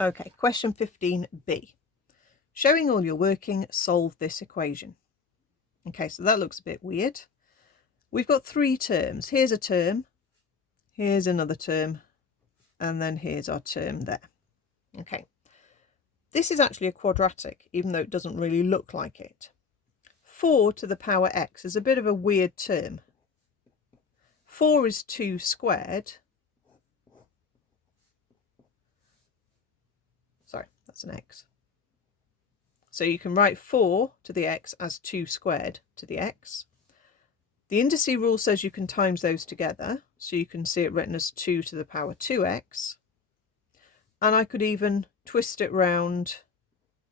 Okay, question 15b. Showing all your working, solve this equation. Okay, so that looks a bit weird. We've got three terms. Here's a term, here's another term, and then here's our term there. Okay, this is actually a quadratic, even though it doesn't really look like it. 4 to the power x is a bit of a weird term. 4 is 2 squared. Sorry, that's an x. So you can write 4 to the x as 2 squared to the x. The indices rule says you can times those together, so you can see it written as 2 to the power 2x. And I could even twist it round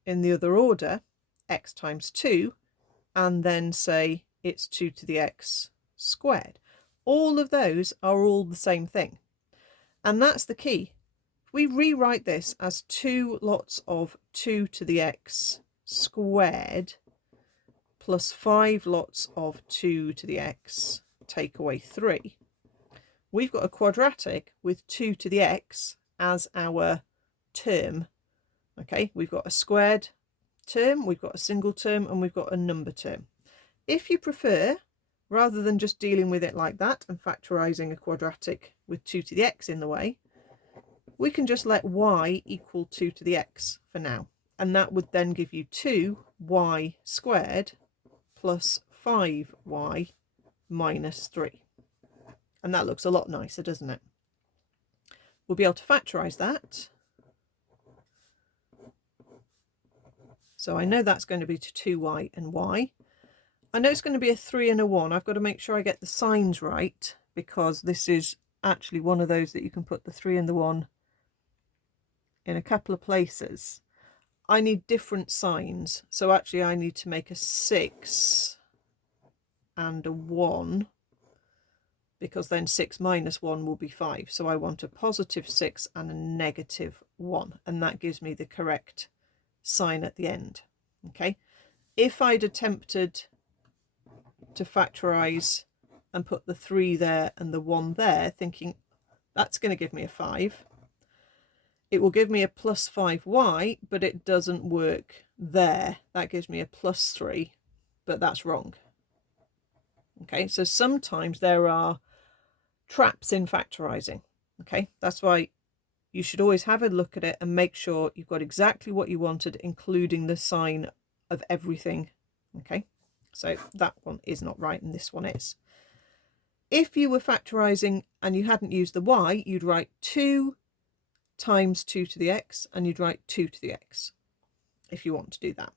in the other order, x times 2, and then say it's 2 to the x squared. All of those are all the same thing. And that's the key. If we rewrite this as 2 lots of 2 to the x squared plus 5 lots of 2 to the x, take away 3, we've got a quadratic with 2 to the x as our term. Okay, we've got a squared term, we've got a single term, and we've got a number term. If you prefer, rather than just dealing with it like that and factorising a quadratic with 2 to the x in the way, we can just let y equal 2 to the x for now. And that would then give you 2y squared plus 5y minus 3. And that looks a lot nicer, doesn't it? We'll be able to factorise that. So I know that's going to be to 2y and y. I know it's going to be a 3 and a 1. I've got to make sure I get the signs right, because this is actually one of those that you can put the 3 and the 1 in a couple of places. I need different signs. So actually I need to make a 6 and a 1, because then 6 minus 1 will be 5. So I want a positive 6 and a negative 1. And that gives me the correct sign at the end. Okay. If I'd attempted to factorise and put the 3 there and the 1 there, thinking that's going to give me a 5, it will give me a plus 5y, but it doesn't work there. That gives me a plus 3, but that's wrong. Okay, so sometimes there are traps in factorising. Okay, that's why you should always have a look at it and make sure you've got exactly what you wanted, including the sign of everything. Okay, so that one is not right and this one is. If you were factorising and you hadn't used the y, you'd write 2 times 2 to the x, and you'd write 2 to the x if you want to do that.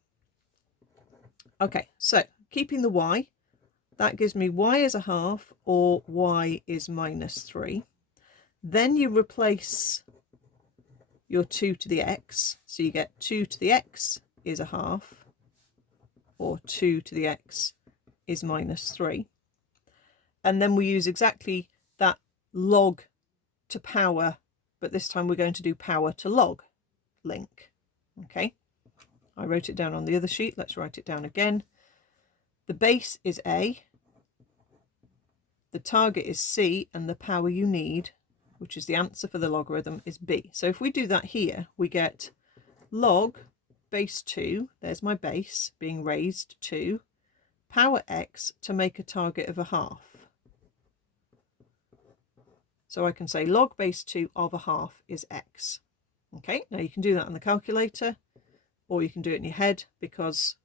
Okay, so keeping the y, that gives me y is a half, or y is minus 3. Then you replace your 2 to the x, so you get 2 to the x is a half, or 2 to the x is minus 3. And then we use exactly that log to power, but this time we're going to do power to log link. Okay, I wrote it down on the other sheet. Let's write it down again. The base is a, the target is c, and the power you need, which is the answer for the logarithm, is b. So if we do that here, we get log base 2, there's my base being raised to power x to make a target of a half. So I can say log base 2 of a half is x. Okay, now you can do that on the calculator, or you can do it in your head, because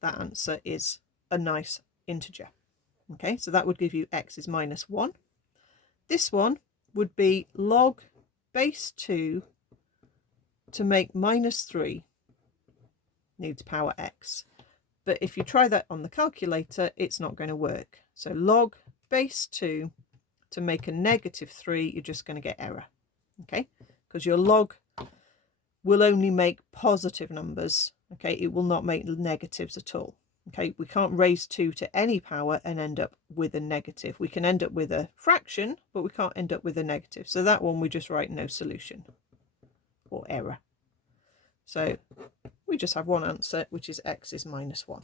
that answer is a nice integer. Okay, so that would give you x is minus 1. This one would be log base 2 to make minus 3 needs power x. But if you try that on the calculator, it's not going to work. So log base 2 to make a negative 3, you're just going to get error. Okay, because your log will only make positive numbers. Okay, it will not make negatives at all. Okay, we can't raise 2 to any power and end up with a negative. We can end up with a fraction, but we can't end up with a negative. So that one we just write no solution, or error. So we just have one answer, which is x is minus 1.